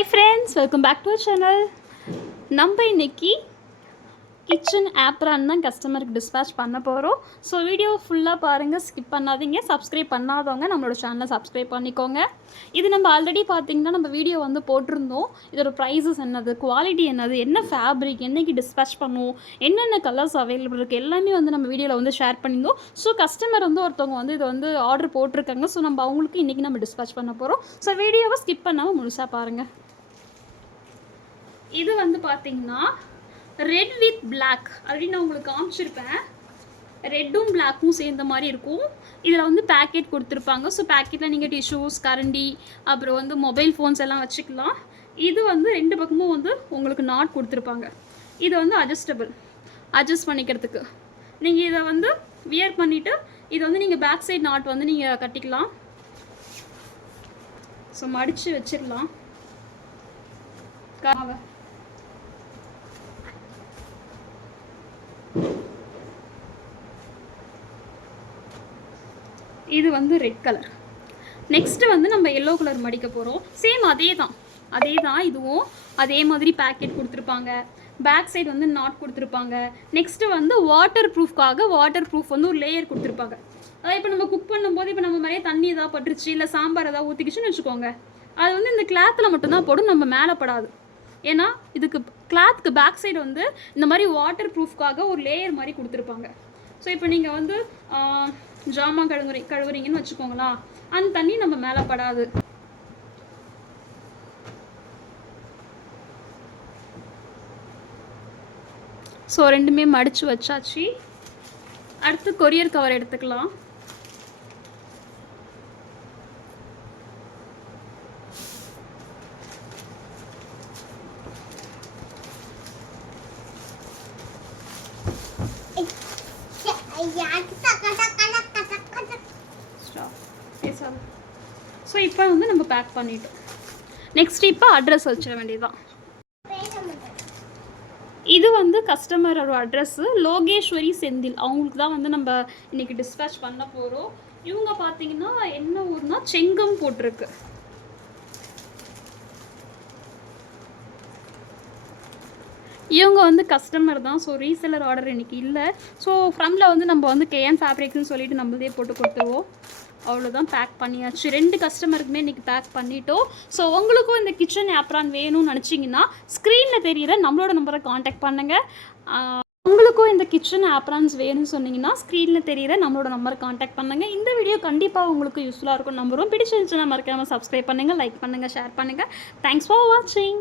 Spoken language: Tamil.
Hi friends welcome back to channel நம்ம இன்னைக்கு கிச்சன் ஆப்ரான் தான் கஸ்டமருக்கு டிஸ்பேச் பண்ண போகிறோம் ஸோ வீடியோ ஃபுல்லாக பாருங்கள் ஸ்கிப் பண்ணாதீங்க. சப்ஸ்கிரைப் பண்ணாதவங்க நம்மளோட சேனலை சப்ஸ்கிரைப் பண்ணிக்கோங்க. இது நம்ம ஆல்ரெடி பார்த்திங்கன்னா நம்ம வீடியோ வந்து போட்டிருந்தோம். இதோட ப்ரைஸஸ் என்னது குவாலிட்டி என்னது என்ன ஃபேப்ரிக் என்னைக்கு டிஸ்பேச் பண்ணுவோம் என்னென்ன கலர்ஸ் அவைலபிள் இருக்குது எல்லாமே வந்து நம்ம வீடியோவில் வந்து ஷேர் பண்ணியிருந்தோம். ஸோ கஸ்டமர் வந்து ஒருத்தவங்க வந்து இதை வந்து ஆர்டர் போட்டிருக்காங்க. ஸோ நம்ம அவங்களுக்கு இன்றைக்கி நம்ம டிஸ்பேச் பண்ண போகிறோம் ஸோ வீடியோவை ஸ்கிப் பண்ணாமல் முழுசாக பாருங்கள் இது வந்து பார்த்தீங்கன்னா ரெட் வித் பிளாக் அப்படின்னு நான் உங்களுக்கு காமிச்சிருப்பேன். ரெட்டும் பிளாக்கும் சேர்ந்த மாதிரி இருக்கும். இதில் வந்து பேக்கெட் கொடுத்துருப்பாங்க. ஸோ பேக்கெட்டில் நீங்கள் டிஷ்யூஸ் கரண்டி அப்புறம் வந்து மொபைல் ஃபோன்ஸ் எல்லாம் வச்சுக்கலாம். இது வந்து ரெண்டு பக்கமும் வந்து உங்களுக்கு நாட் கொடுத்துருப்பாங்க. இது வந்து அட்ஜஸ்டபிள் அட்ஜஸ்ட் பண்ணிக்கிறதுக்கு. நீங்கள் இதை வந்து வியர் பண்ணிவிட்டு இதை வந்து நீங்கள் பேக் சைட் நாட் வந்து நீங்கள் கட்டிக்கலாம். ஸோ மடித்து வச்சிடலாம். காவை இது வந்து ரெட் கலர் நெக்ஸ்ட்டு வந்து நம்ம எல்லோ கலர் மடிக்க போகிறோம் சேம் அதே தான் அதே தான் இதுவும் அதே மாதிரி பேக்கெட் கொடுத்துருப்பாங்க. பேக் சைடு வந்து நாட் கொடுத்துருப்பாங்க. நெக்ஸ்ட்டு வந்து வாட்டர் ப்ரூஃப்காக வாட்டர் ப்ரூஃப் வந்து ஒரு லேயர் கொடுத்துருப்பாங்க. அதாவது இப்போ நம்ம குக் பண்ணும்போது இப்போ நம்ம மாதிரியே தண்ணி ஏதாவது பட்டுருச்சு இல்லை சாம்பார் ஏதாவது ஊற்றிக்கிச்சுன்னு வச்சுக்கோங்க. அது வந்து இந்த கிளாத்தில் மட்டும்தான் போடும் நம்ம மேலே படாது. ஏன்னா இதுக்கு கிளாத்துக்கு பேக் சைடு வந்து இந்த மாதிரி வாட்டர் ப்ரூஃப்காக ஒரு லேயர் மாதிரி கொடுத்துருப்பாங்க. ஸோ இப்போ நீங்கள் வந்து ஆஹ், ஜாமான் கழுவுறி கழுவுறீங்கன்னு வச்சுக்கோங்களா அந்த தண்ணி நம்ம மேலே படாது. ஸோ ரெண்டுமே மடித்து வச்சாச்சு. அடுத்து கொரியர் கவர் எடுத்துக்கலாம். ஸோ இப்போ வந்து நம்ம பேக் பண்ணிட்டோம். நெக்ஸ்ட் இப்போ அட்ரஸ் வச்சிட வேண்டியதுதான். இது வந்து கஸ்டமரோட அட்ரஸ்ஸு லோகேஸ்வரி செந்தில். அவங்களுக்கு தான் வந்து நம்ம இன்னைக்கு டிஸ்பேச் பண்ண போகிறோம் இவங்க பார்த்தீங்கன்னா என்ன ஊர்னால் செங்கம் போட்டிருக்கு. இவங்க வந்து கஸ்டமர் தான். ஸோ ரீசெல்லர் ஆர்டர் இன்னைக்கு இல்லை. ஸோ ஃப்ரம்ல வந்து நம்ம வந்து கேஎன் ஃபேப்ரிக்ஸ்னு சொல்லிட்டு நம்மளே போட்டு கொடுத்துருவோம். அவ்வளோதான் பேக் பண்ணியாச்சு. ரெண்டு கஸ்டமருக்குமே இன்றைக்கி பேக் பண்ணிட்டோம். ஸோ உங்களுக்கும் இந்த கிச்சன் ஆப்ரான் வேணும்னு நினச்சிங்கன்னா ஸ்க்ரீனில் தெரியிற நம்மளோட நம்பரை காண்டாக்ட் பண்ணுங்கள் உங்களுக்கும் இந்த கிச்சன் ஆப்ரான்ஸ் வேணும்னு சொன்னீங்கன்னா ஸ்க்ரீனில் தெரியிற நம்மளோட நம்பரை காண்டாக்ட் பண்ணுங்கள் இந்த வீடியோ கண்டிப்பாக உங்களுக்கு யூஸ்ஃபுல்லாக இருக்கும். நம்பரும் பிடிச்சிருந்துச்சுன்னா மறக்காமல் சப்ஸ்கிரைப் பண்ணுங்கள் லைக் பண்ணுங்கள் ஷேர் பண்ணுங்கள் தேங்க்ஸ் ஃபார் வாட்சிங்